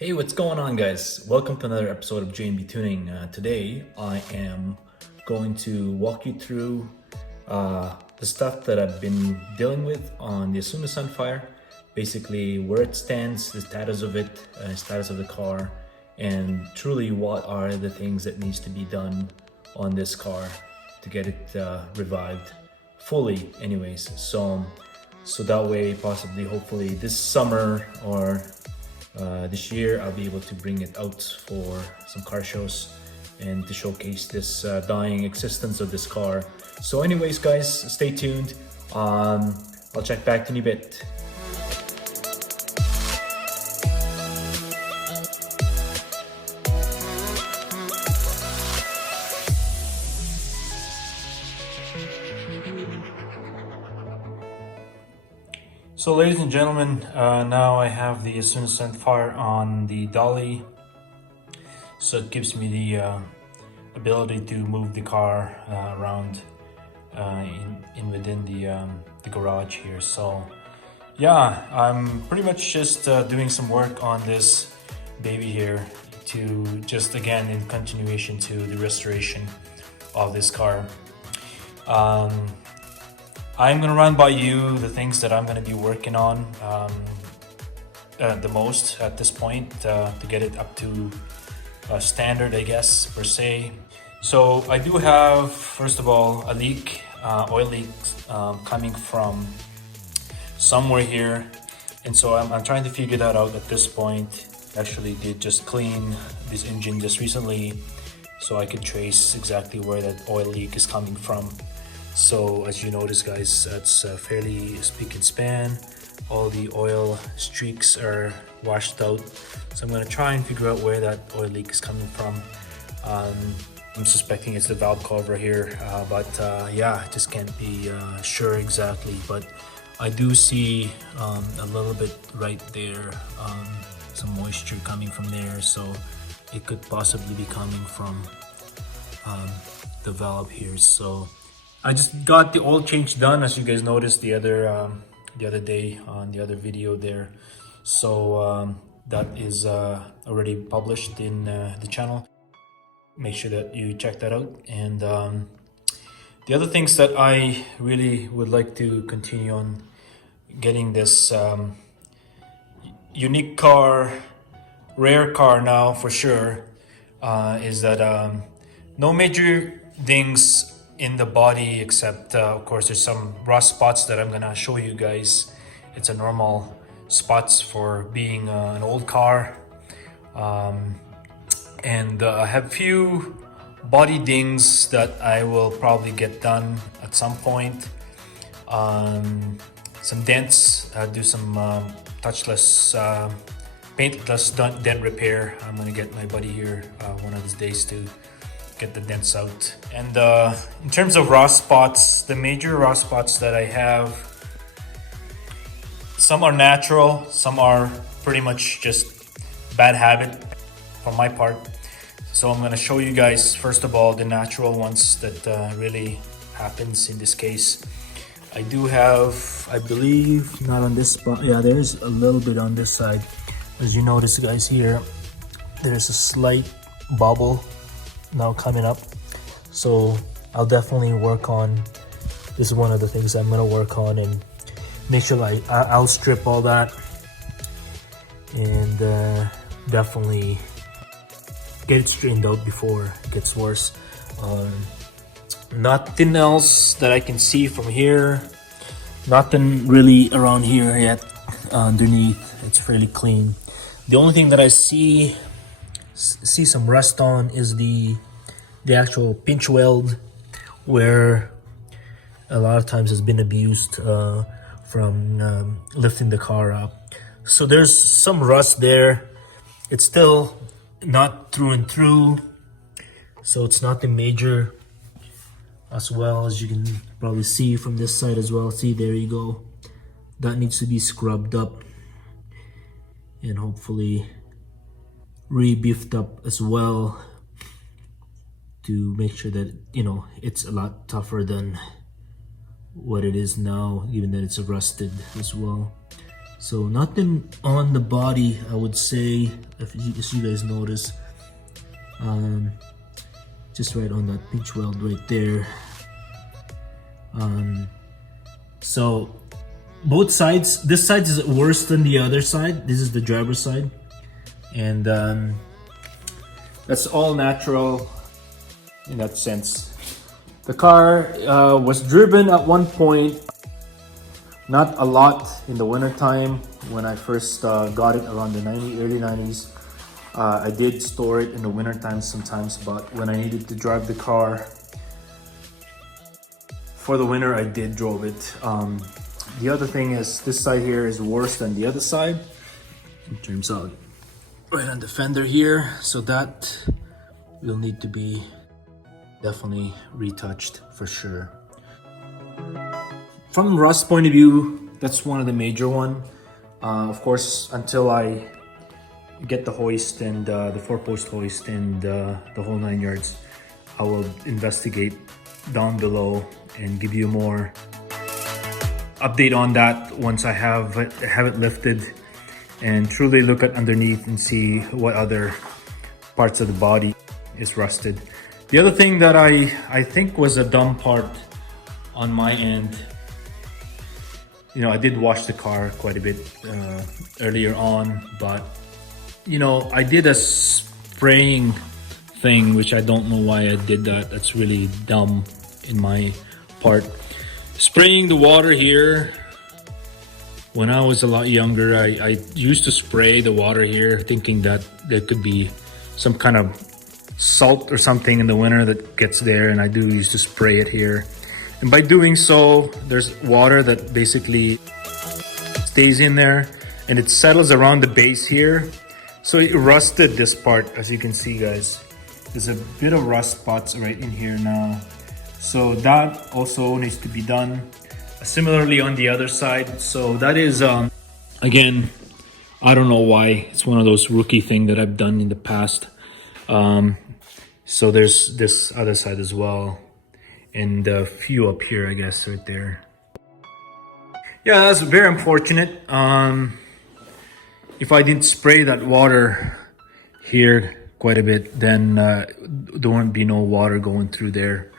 Hey, what's going on, guys? Welcome to another episode of J&B Tuning. Today, I am going to walk you through the stuff that I've been dealing with on the Asuna Sunfire. Basically, where it stands, the status of it, status of the car, and truly what are the things that needs to be done on this car to get it revived fully. Anyways, so that way, possibly, hopefully, this summer or this year I'll be able to bring it out for some car shows and to showcase this dying existence of this car. So anyways, guys, stay tuned. I'll check back in a bit. So ladies and gentlemen, now I have the Asuna Sunfire on the dolly, so it gives me the ability to move the car around within the garage here. So yeah, I'm pretty much just doing some work on this baby here to just again in continuation to the restoration of this car. I'm gonna run by you the things that I'm gonna be working on the most at this point to get it up to standard, I guess, per se. So I do have, first of all, a leak, oil leak coming from somewhere here. And so I'm trying to figure that out at this point. Actually did just clean this engine just recently so I could trace exactly where that oil leak is coming from. So as you notice, guys, that's fairly spick and span. All the oil streaks are washed out. So I'm gonna try and figure out where that oil leak is coming from. I'm suspecting it's the valve cover here, but yeah, I just can't be sure exactly. But I do see a little bit right there, some moisture coming from there. So it could possibly be coming from the valve here. So I just got the oil change done, as you guys noticed the other day on the other video there. So that is already published in the channel. Make sure that you check that out. And the other things that I really would like to continue on getting this unique car, rare car now for sure, is that no major dings in the body, except of course there's some rust spots that I'm gonna show you guys. It's a normal spots for being an old car, and I have few body dings that I will probably get done at some point. Some dents, do some touchless paintless dent repair. I'm gonna get my buddy here one of these days to get the dents out. And in terms of rust spots, the major rust spots that I have, some are natural, some are pretty much just bad habit on my part. So I'm gonna show you guys first of all the natural ones that really happens in this case. I do have, I believe, not on this spot, yeah, there's a little bit on this side. As you notice, guys, here there's a slight bubble now coming up, so I'll definitely work on this. Is one of the things I'm gonna work on and make sure I'll strip all that and definitely get it straightened out before it gets worse. Nothing else that I can see from here, nothing really around here yet. Underneath it's fairly clean. The only thing that I see some rust on is the actual pinch weld, where a lot of times has been abused from lifting the car up. So there's some rust there. It's still not through and through, so it's not the major, as well as you can probably see from this side as well. See, there you go. That needs to be scrubbed up and hopefully re-beefed up as well to make sure that, you know, it's a lot tougher than what it is now, even that it's rusted as well. So nothing on the body, I would say, if you guys notice. Just right on that pinch weld right there. So both sides, this side is worse than the other side. This is the driver's side, and that's all natural in that sense. The car was driven at one point, not a lot in the winter time when I first got it around the early 90s. I did store it in the winter time sometimes, but when I needed to drive the car for the winter, I did drove it. The other thing is this side here is worse than the other side in terms of right on the fender here, so that will need to be definitely retouched for sure. From rust point of view, that's one of the major one. Of course, until I get the hoist and the 4-post hoist and the whole 9 yards, I will investigate down below and give you more update on that once I have it lifted and truly look at underneath and see what other parts of the body is rusted. The other thing that I think was a dumb part on my end, you know, I did wash the car quite a bit earlier on, but you know, I did a spraying thing, which I don't know why I did that. That's really dumb in my part. Spraying the water here, when I was a lot younger, I used to spray the water here thinking that there could be some kind of salt or something in the winter that gets there, and I do used to spray it here. And by doing so, there's water that basically stays in there and it settles around the base here. So it rusted this part, as you can see, guys. There's a bit of rust spots right in here now. So that also needs to be done. Similarly on the other side. So that is, again, I don't know why. It's one of those rookie things that I've done in the past. So there's this other side as well. And a few up here, I guess, right there. Yeah, that's very unfortunate. If I didn't spray that water here quite a bit, then there wouldn't be no water going through there.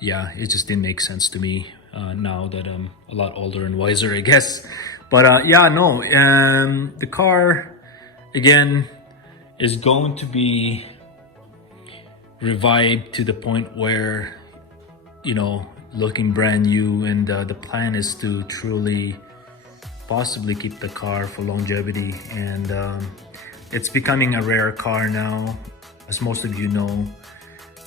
Yeah, it just didn't make sense to me now that I'm a lot older and wiser, I guess. But yeah, no, the car, again, is going to be revived to the point where, you know, looking brand new, and the plan is to truly possibly keep the car for longevity. And it's becoming a rare car now, as most of you know,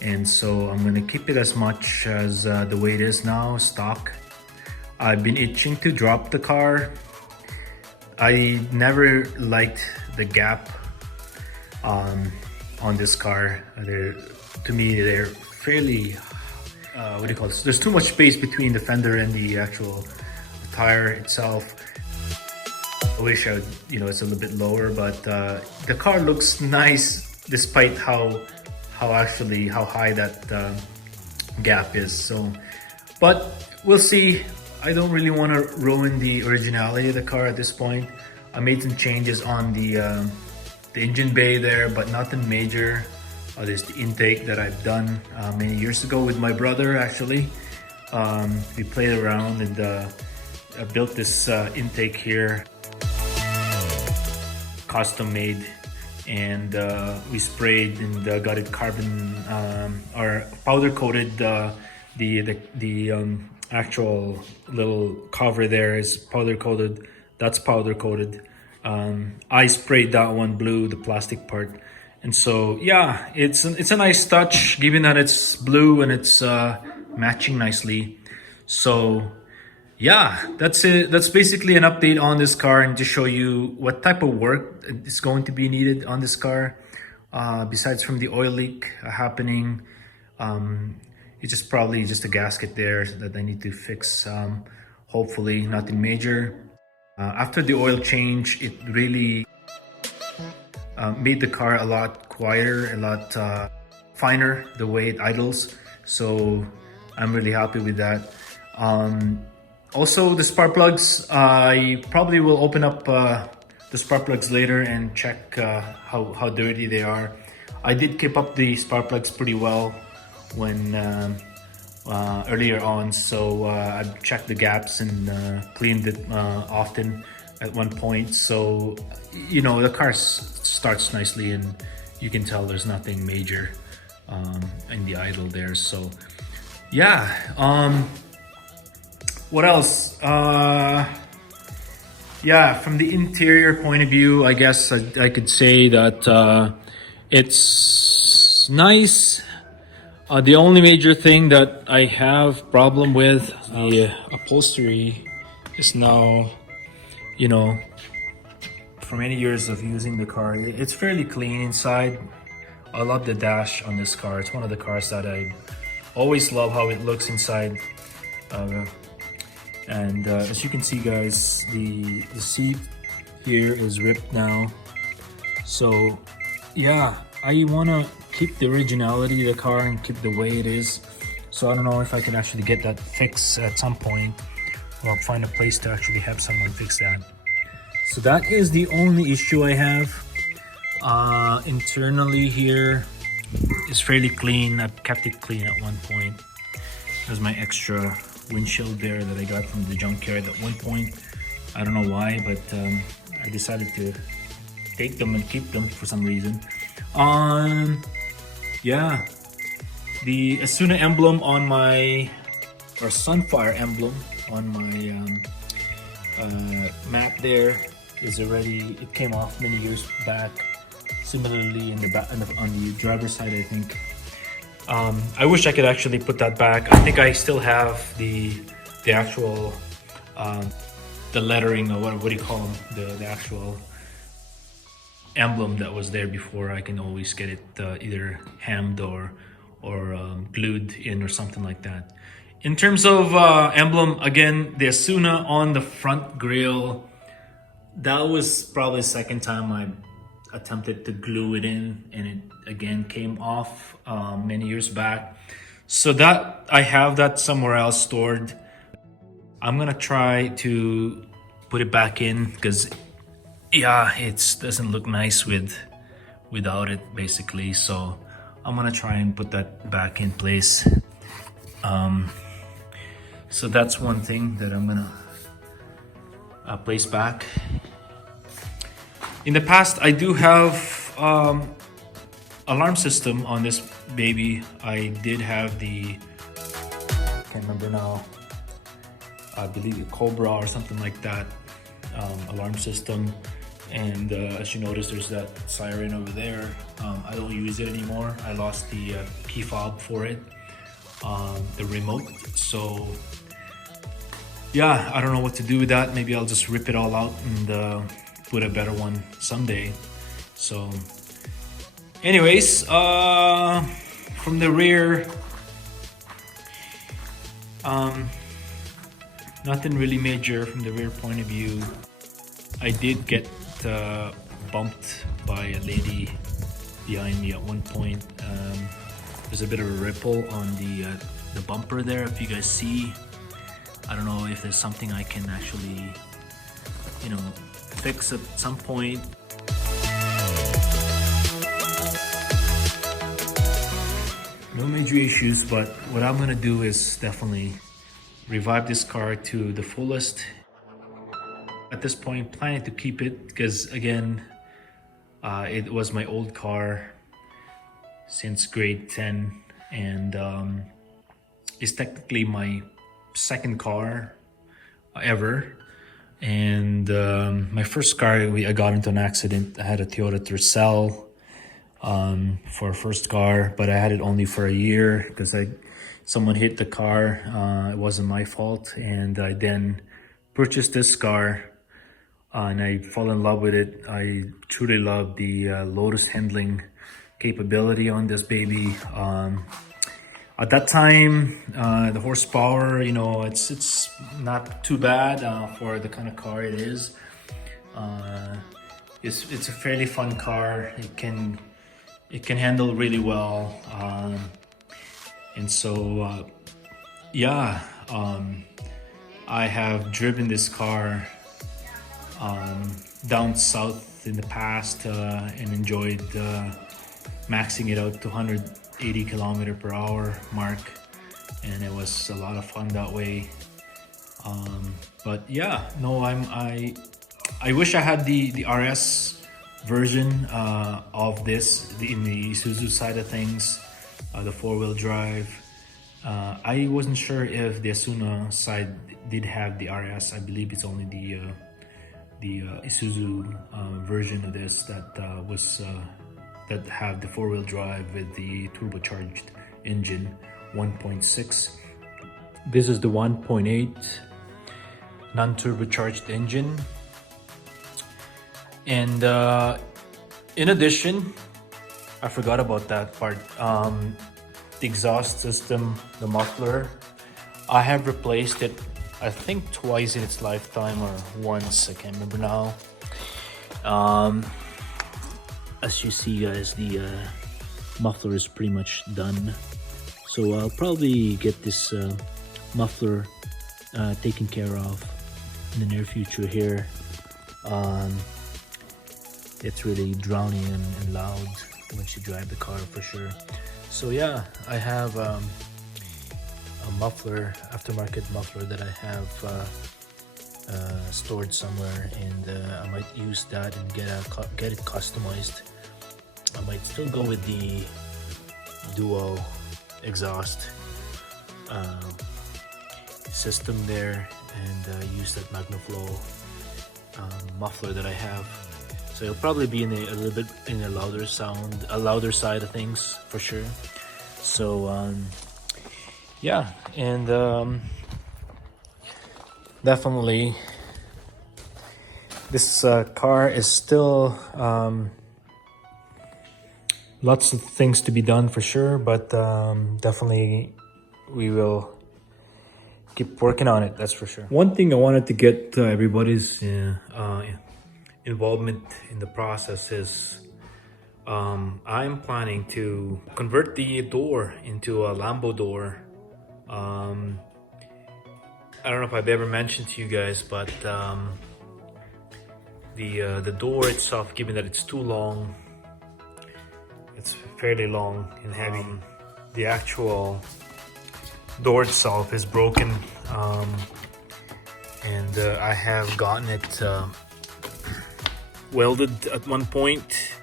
and so I'm gonna keep it as much as the way it is now, stock. I've been itching to drop the car. I never liked the gap on this car. To me, they're fairly what do you call this? There's too much space between the fender and the actual tire itself. I wish I would, you know, it's a little bit lower, but the car looks nice despite how high that gap is. So, but we'll see. I don't really want to ruin the originality of the car at this point. I made some changes on the engine bay there, but nothing major. There's the intake that I've done many years ago with my brother, actually. We played around and I built this intake here, custom made, and we sprayed and got it carbon or powder coated. The actual little cover there is powder coated. That's powder coated. I sprayed that one blue, the plastic part. And so, yeah, it's a nice touch, given that it's blue and it's matching nicely. So, yeah, that's it. That's basically an update on this car, and to show you what type of work is going to be needed on this car. Besides from the oil leak happening, it's just probably just a gasket there that I need to fix. Hopefully, nothing major. After the oil change, it really made the car a lot quieter, a lot finer the way it idles. So I'm really happy with that. Also, the spark plugs, I probably will open up the spark plugs later and check how dirty they are. I did keep up the spark plugs pretty well when earlier on, so I've checked the gaps and cleaned it often at one point. So, you know, the car starts nicely and you can tell there's nothing major in the idle there. So, yeah. What else? Yeah, from the interior point of view, I guess I could say that it's nice. The only major thing that I have problem with, the upholstery is now, you know, for many years of using the car, it's fairly clean inside. I love the dash on this car. It's one of the cars that I always love how it looks inside. And as you can see, guys, the seat here is ripped now. So yeah, I want to keep the originality of the car and keep the way it is. So I don't know if I can actually get that fixed at some point, or I'll find a place to actually have someone fix that. So that is the only issue I have. Internally here is fairly clean. I've kept it clean at one point. There's my extra windshield there that I got from the junkyard at one point. I don't know why, but I decided to take them and keep them for some reason. Yeah, the Asuna emblem on my, or Sunfire emblem on my map there is already, it came off many years back. Similarly in the back, on the driver's side, I think. I wish I could actually put that back. I think I still have the actual the lettering, or what do you call them, the actual emblem that was there before. I can always get it either hammed or glued in or something like that. In terms of emblem, again, the Asuna on the front grille, that was probably the second time I attempted to glue it in, and it again came off many years back. So that I have that somewhere else stored. I'm gonna try to put it back in because yeah, it doesn't look nice without it basically. So I'm gonna try and put that back in place. So that's one thing that I'm gonna place back. In the past, I do have alarm system on this baby. I did have the, I can't remember now, I believe a Cobra or something like that, alarm system. And as you notice, there's that siren over there. I don't use it anymore. I lost the key fob for it, the remote. So yeah, I don't know what to do with that. Maybe I'll just rip it all out and put a better one someday. So anyways, from the rear, nothing really major from the rear point of view. I did get bumped by a lady behind me at one point. There's a bit of a ripple on the bumper there, if you guys see. I don't know if there's something I can actually, you know, fix at some point. No major issues, but what I'm gonna do is definitely revive this car to the fullest. At this point, planning to keep it because again, it was my old car since grade 10, and it's technically my second car ever. And my first car, I got into an accident. I had a Toyota Tercel for a first car, but I had it only for a year because someone hit the car. It wasn't my fault, and I then purchased this car, and I fell in love with it. I truly love the Lotus handling capability on this baby. At that time, the horsepower, you know, it's not too bad for the kind of car it is. It's a fairly fun car. It can handle really well, and so yeah. I have driven this car down south in the past and enjoyed maxing it out to 180 kilometer per hour mark, and it was a lot of fun that way. But yeah, no, I wish I had the RS version of this in the Isuzu side of things, the four-wheel drive. I wasn't sure if the Asuna side did have the RS. I believe it's only the Isuzu version of this that that have the four-wheel drive with the turbocharged engine 1.6. This is the 1.8 non-turbocharged engine, and in addition, I forgot about that part. The exhaust system, the muffler, I have replaced it, I think twice in its lifetime, or once, I can't remember now. As you see, guys, the muffler is pretty much done, so I'll probably get this muffler taken care of in the near future here. It's really drowning and loud once you drive the car, for sure. So yeah, I have a muffler, aftermarket muffler, that I have stored somewhere, and I might use that and get it customized. I might still go with the dual exhaust system there, and use that MagnaFlow muffler that I have. So it'll probably be in a little bit in a louder sound, a louder side of things, for sure. So yeah, and definitely this car is still lots of things to be done, for sure, but definitely we will keep working on it, that's for sure. One thing I wanted to get everybody's involvement in the process is I'm planning to convert the door into a Lambo door. I don't know if I've ever mentioned to you guys, but the door itself, given that it's too long, it's fairly long and heavy, the actual door itself is broken, and I have gotten it welded at one point.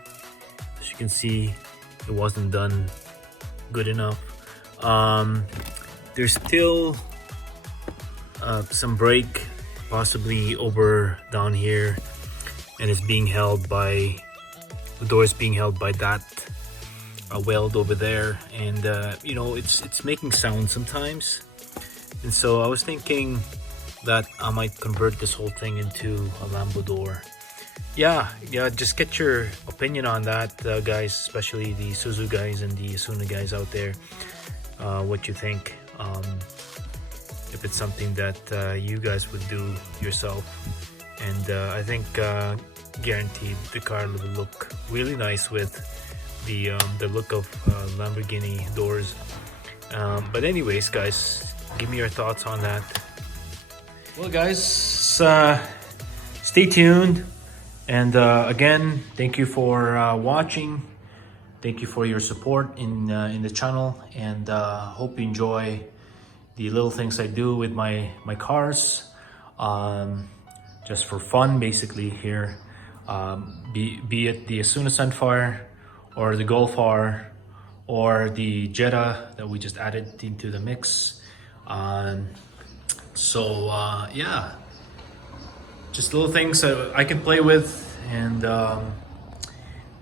As you can see, it wasn't done good enough. There's still some brake possibly over down here, and it's being held by, the door is being held by that weld over there, and you know, it's making sound sometimes, and so I was thinking that I might convert this whole thing into a Lambo door. Yeah, just get your opinion on that, guys, especially the Isuzu guys and the Asuna guys out there, what you think, if it's something that you guys would do yourself. And I think guaranteed the car will look really nice with the look of Lamborghini doors. But anyways, guys, give me your thoughts on that. Well, guys, stay tuned. And again, thank you for watching. Thank you for your support in the channel, and hope you enjoy the little things I do with my cars, just for fun, basically here. Be it the Asuna Sunfire, or the Golf R, or the Jetta that we just added into the mix. Yeah, just little things that I can play with, and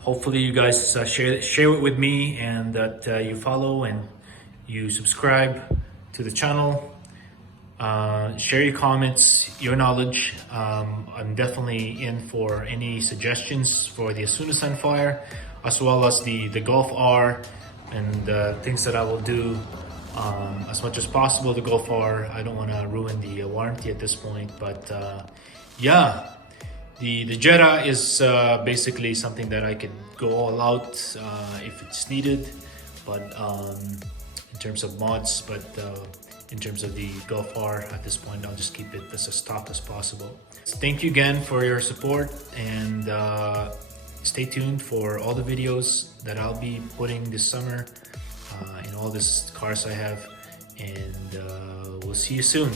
hopefully you guys share it with me, and that you follow and you subscribe to the channel. Share your comments, your knowledge. I'm definitely in for any suggestions for the Asuna Sunfire, as well as the Golf R, and things that I will do as much as possible. The Golf R, I don't want to ruin the warranty at this point, but yeah, the Jetta is basically something that I could go all out if it's needed, but in terms of mods, but in terms of the Gulf R. At this point, I'll just keep it as a stock as possible. Thank you again for your support, and stay tuned for all the videos that I'll be putting this summer in all these cars I have, and we'll see you soon.